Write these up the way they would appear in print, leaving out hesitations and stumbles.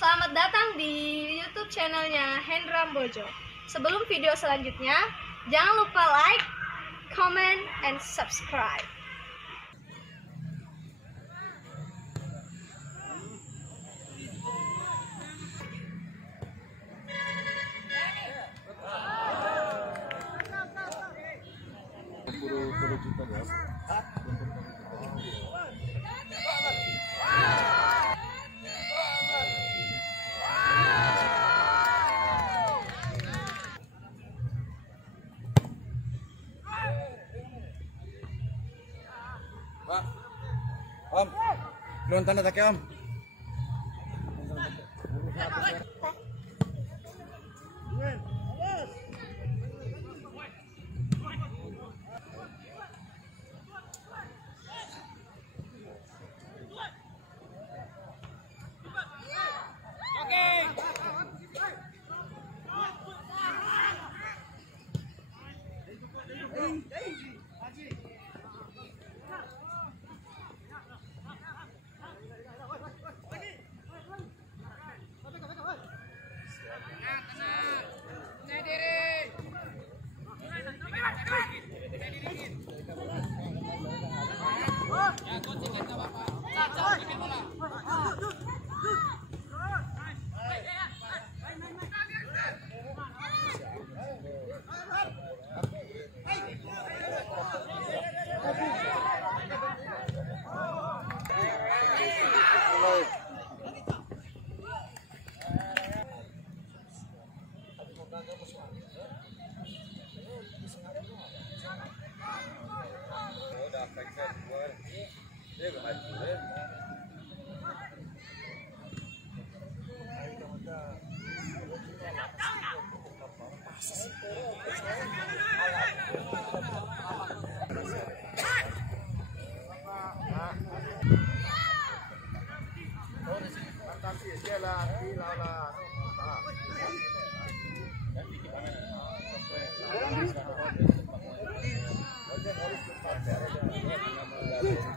Selamat datang di YouTube channelnya Hendra Bojo. Sebelum video selanjutnya, jangan lupa like, comment, and subscribe. Om, belum tanda take Om.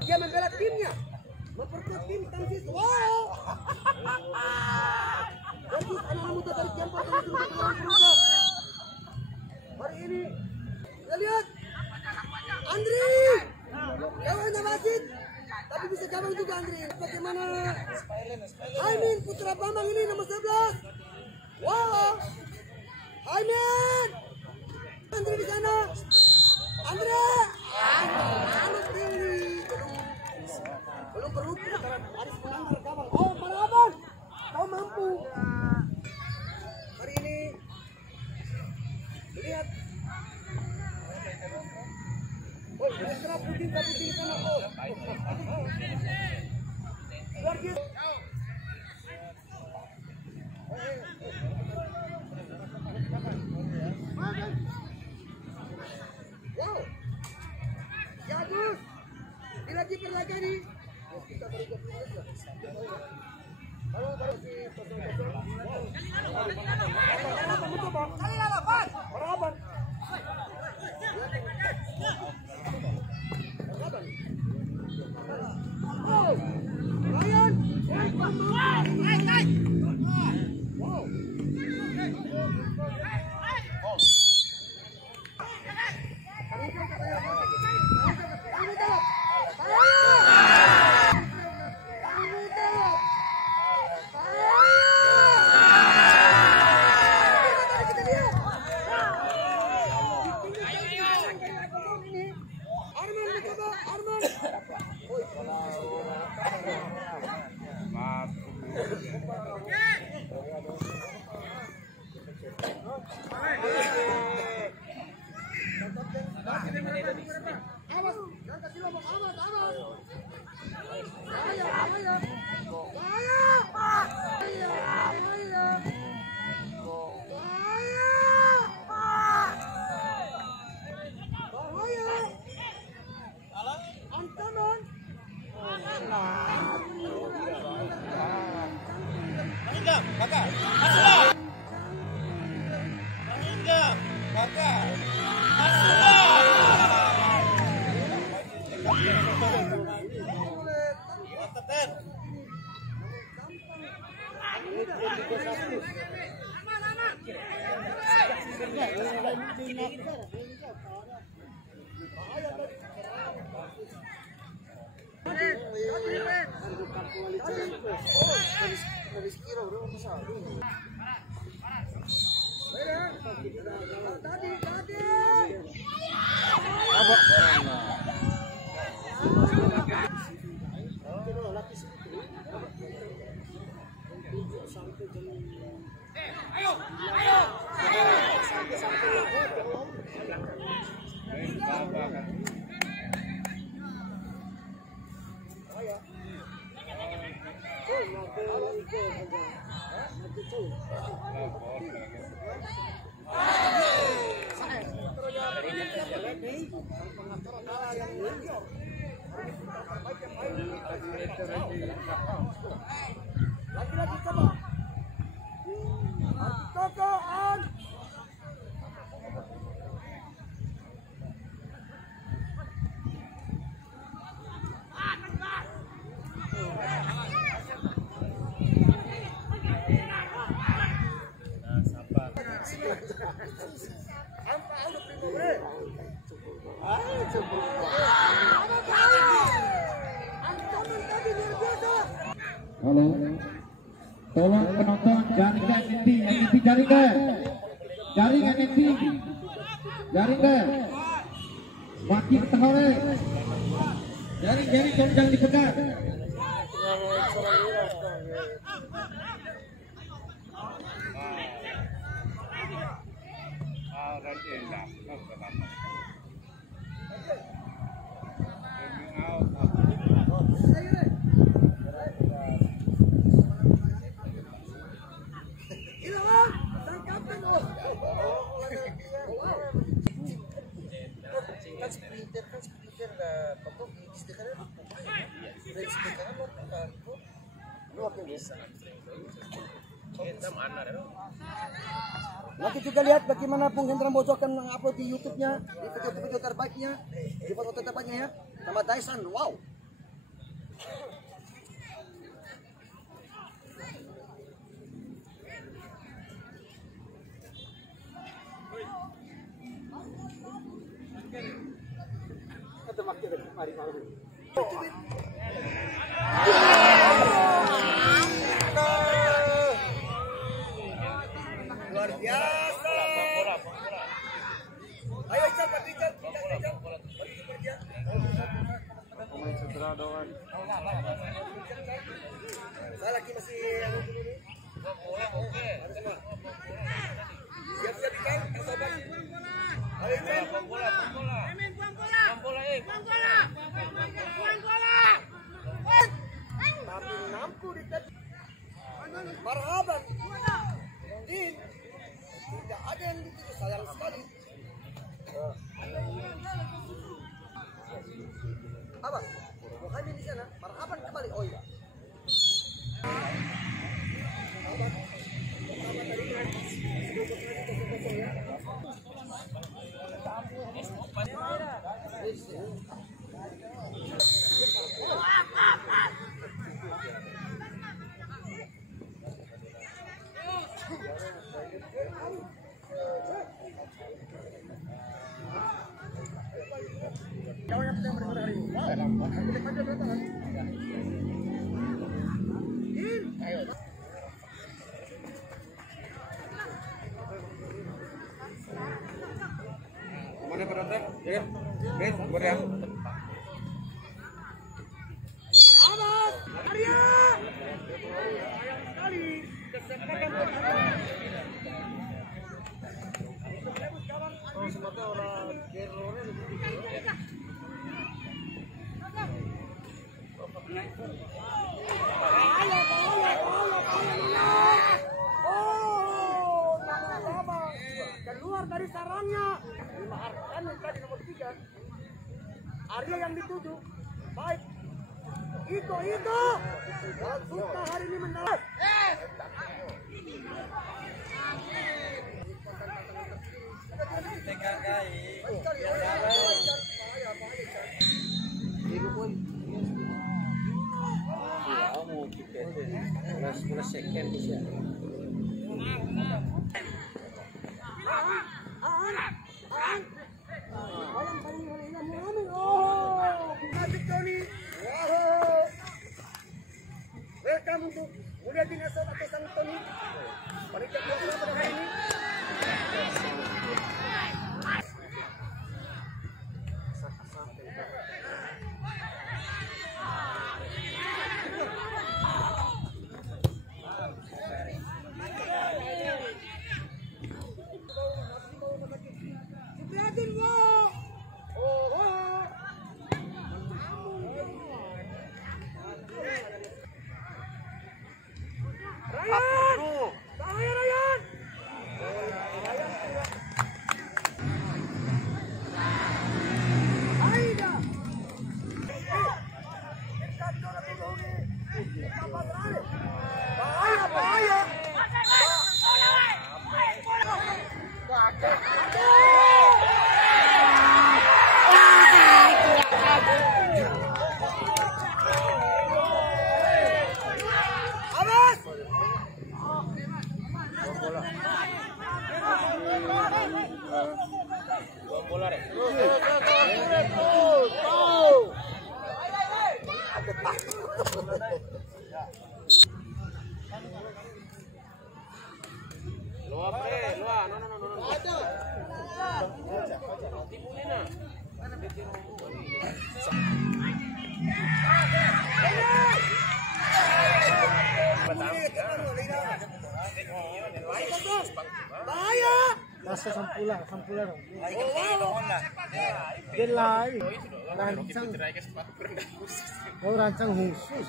Dia membela timnya, memperkuat tim tangkis. Wow! Bagus anak muda dari Jambi dan sudah keluar. Hari ini kita lihat Andri, lawannya Wasit, tapi bisa gabung juga Andri. Bagaimana? Aimin Putra Bambang ini nomor 11. Wow! Aimin, Andri di sana. Andri, halus tinggi. Belum perlu harus melanggar gawang. Oh, Paraban, kau mampu. Hari ini lihat. Oh, serap putih di sana. Oh, luar biasa. Wow, bagus. Bila diperlaga nih. Lagi-lagi coba. Koko on. Halo, tolong penonton jaringan NNT jaringan, makin terhore, jaring tolong jangan dipegang. Nanti juga lihat bagaimana Bung Hendra Bojo akan mengupload di YouTube-nya, di video-video terbaiknya, di foto terbaiknya ya, sama Dyson. Wow. Luar biasa. Ayo cepat Richard. Pemain cedera doang. Saya lagi masih siap-siap ikan, sahabat. Ayo Iman. Tapi nampu di tadi. Marhaban. Din. Tidak ada yang dituju, sayang sekali. Apa? Bukan di sana. Marhaban kembali. Oh iya. Mana penonton? Ya, boleh. Awas, Arya! Sayang sekali kesempatan oh, semoga orang oh, nama-nama keluar dari sarangnya. Dimaafkan tadi nomor 3. Arya yang dituju. Baik. Itu. Suka hari ini mendarat. Second Welcome untuk Mulia Dinasor atau Sang Tony. Panitia pelaksana pada hari ini. Prihatin wow. Ryan! Bahaya Ryan! Aida! Bahaya, bahaya! Awas! Bahaya! Nasa sampula dong. Dia lari. Rancang khusus.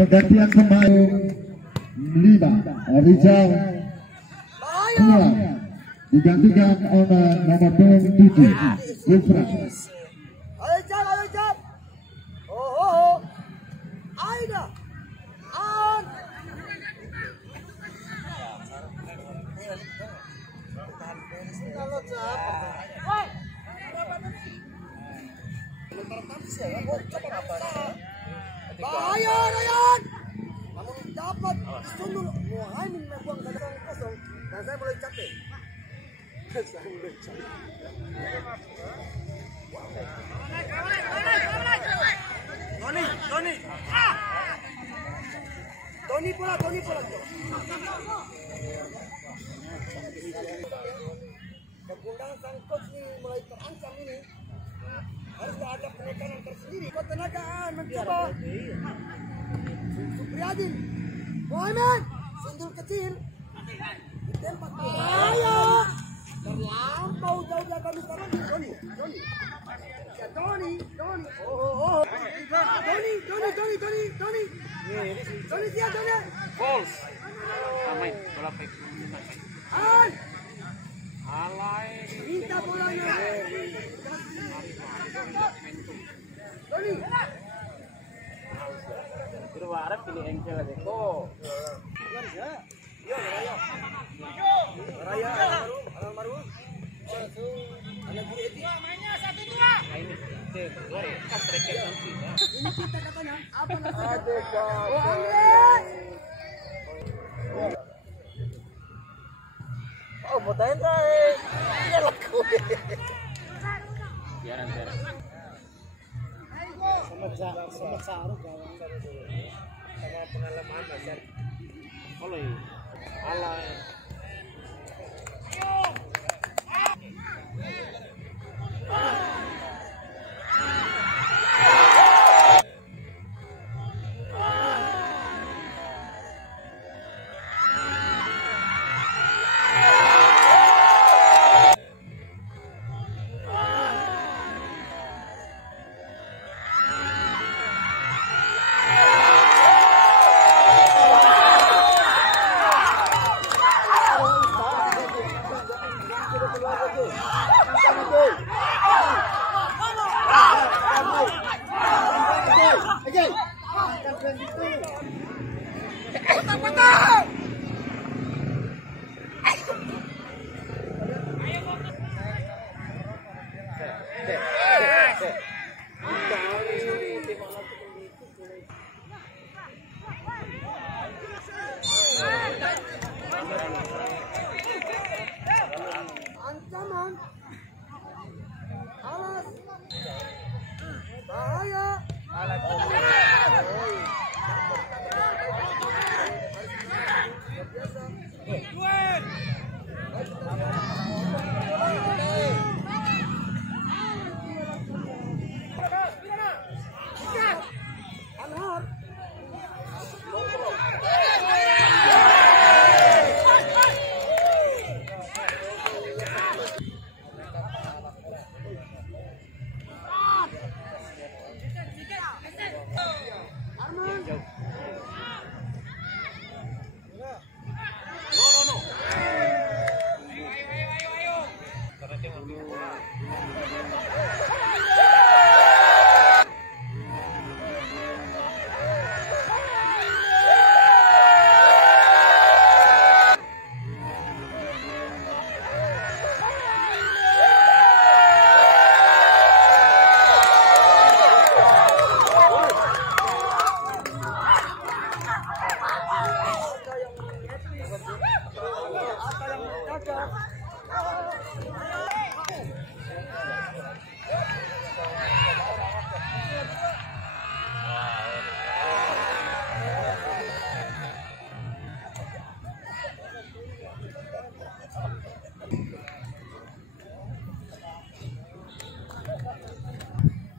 Pergantian pemain 5 Rizal pulang digantikan oleh nomor punggung 7 Gufran. Ayo Jan. Oh. Aida. An. Bahaya Ryan. Namun dapat sundul Muhammad membuang gandang kosong dan saya mulai capek. Tony pula. Kegundahan sang coach ini mulai terancam ini. Harus ada penekanan tersendiri. Ketenagaan mencoba. Supriyadin, Muhammad, sundul kecil. Ditembak bahaya. Terlampau jauh belakang sekarang. Tony. Oh. Tony siap Tony. False. Main bola baik. An. Alay. Minta bolanya. Tony. Suruh Arab pilih engkel aja kok. Raya baru. Mainnya 1-2. Nah ini kan striker nanti. Ini kita katanya apa namanya? Aduh, Oh, Anggrek. Oh, mau tanya ini laku. Biaran. Sama Saru kawan. Sama pengalaman dasar. Oleh. Alay.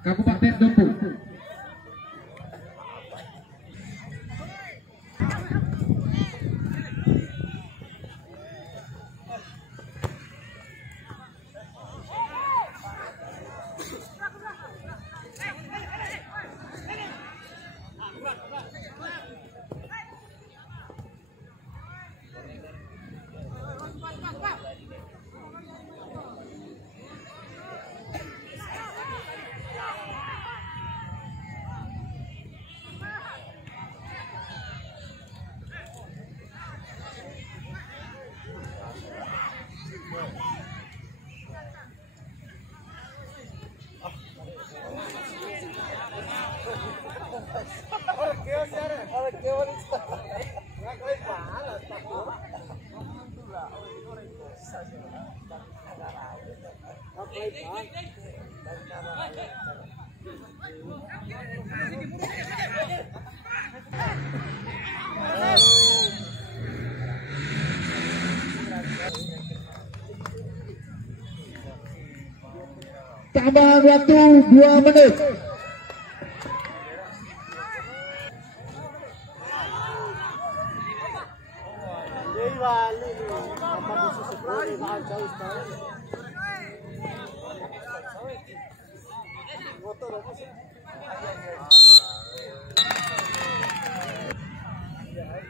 Kabupaten Dompu. Tambahan waktu 2 menit.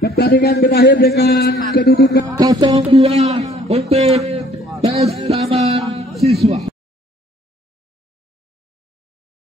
Pertandingan berakhir dengan kedudukan 0-2 untuk PS Taman Siswa.